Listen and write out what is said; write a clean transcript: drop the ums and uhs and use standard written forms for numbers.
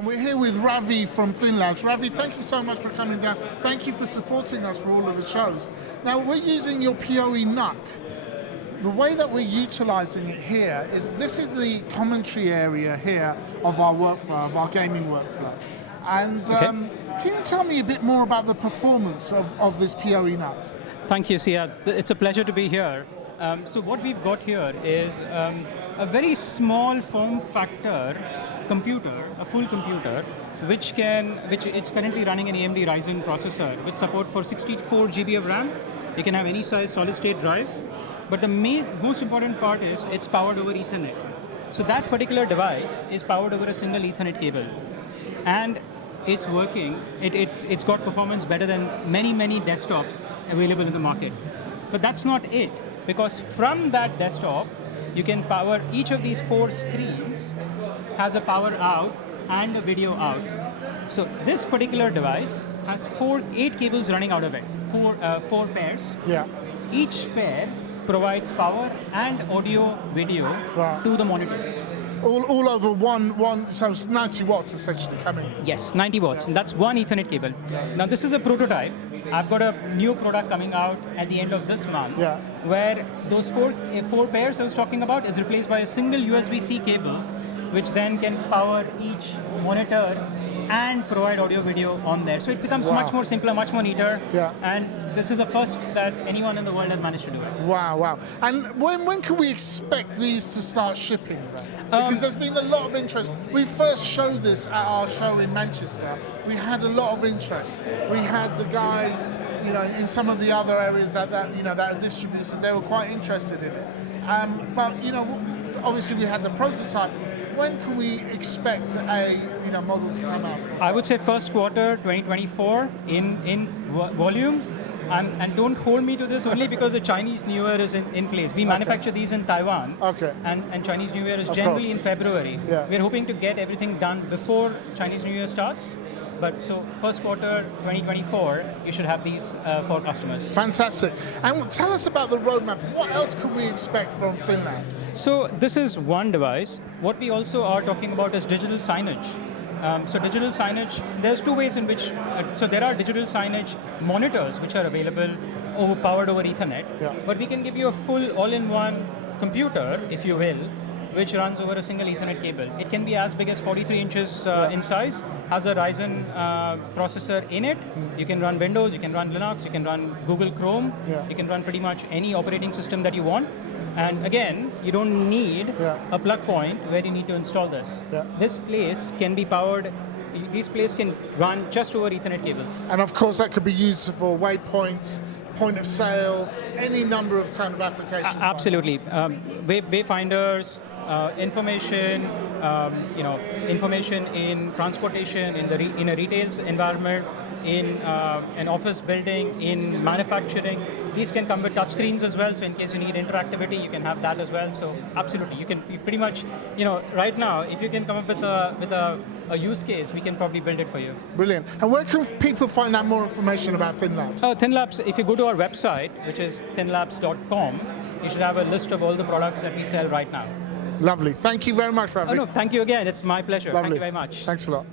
And we're here with Ravi from Thinlabs. Ravi, thank you so much for coming down. Thank you for supporting us for all of the shows. Now, we're using your PoE NUC. The way that we're utilizing it here is, this is the commentary area here of our workflow, of our gaming workflow. And can you tell me a bit more about the performance of this PoE NUC? Thank you, Sia. It's a pleasure to be here. So what we've got here is a very small form factor computer, a full computer, which it's currently running an AMD Ryzen processor with support for 64 GB of RAM. You can have any size solid state drive. But the most important part is it's powered over Ethernet. So that particular device is powered over a single Ethernet cable. And it's working, it's got performance better than many desktops available in the market. But that's not it, because from that desktop, you can power each of these 4 screens, has a power out and a video out. So this particular device has 8 cables running out of it, 4 pairs. Yeah. Each pair provides power and audio video to the monitors. All over one, so it's 90 watts essentially coming. Yes, 90 watts, and that's one Ethernet cable. Now this is a prototype. I've got a new product coming out at the end of this month, where those 4 pairs I was talking about is replaced by a single USB-C cable, which then can power each monitor and provide audio video on there. So it becomes much more simpler, much more neater, and this is the first that anyone in the world has managed to do it. Wow. And when can we expect these to start shipping? Because there's been a lot of interest. We first showed this at our show in Manchester. We had a lot of interest. We had the guys, in some of the other areas that are distributors, they were quite interested in it. But obviously we had the prototype. When can we expect a model to come out? I would say first quarter 2024 in volume. And don't hold me to this only because the Chinese New Year is in place. We manufacture these in Taiwan, and Chinese New Year is generally in February. We're hoping to get everything done before Chinese New Year starts. But so first quarter 2024, you should have these for customers. Fantastic. And tell us about the roadmap. What else can we expect from Thinlabs? So this is one device. What we also are talking about is digital signage. So digital signage, there's 2 ways in which, so there are digital signage monitors which are available powered over Ethernet, but we can give you a full all-in-one computer, if you will, which runs over a single Ethernet cable. It can be as big as 43 inches in size, has a Ryzen processor in it. You can run Windows, you can run Linux, you can run Google Chrome, you can run pretty much any operating system that you want. And again, you don't need a plug point where you need to install this. This place can be powered, these places can run just over Ethernet cables. And of course that could be used for waypoints, point of sale, any number of kind of applications. Absolutely. Wayfinders, information, information in transportation, in a retail environment, in an office building, in manufacturing. These can come with touchscreens as well, so in case you need interactivity, you can have that as well. So absolutely, you pretty much, right now, if you can come up with a use case, we can probably build it for you. Brilliant. And where can people find out more information about Thinlabs? Thinlabs, if you go to our website, which is thinlabs.com, you should have a list of all the products that we sell right now. Lovely. Thank you very much, Ravi. Oh, no, thank you again. It's my pleasure. Lovely. Thank you very much. Thanks a lot.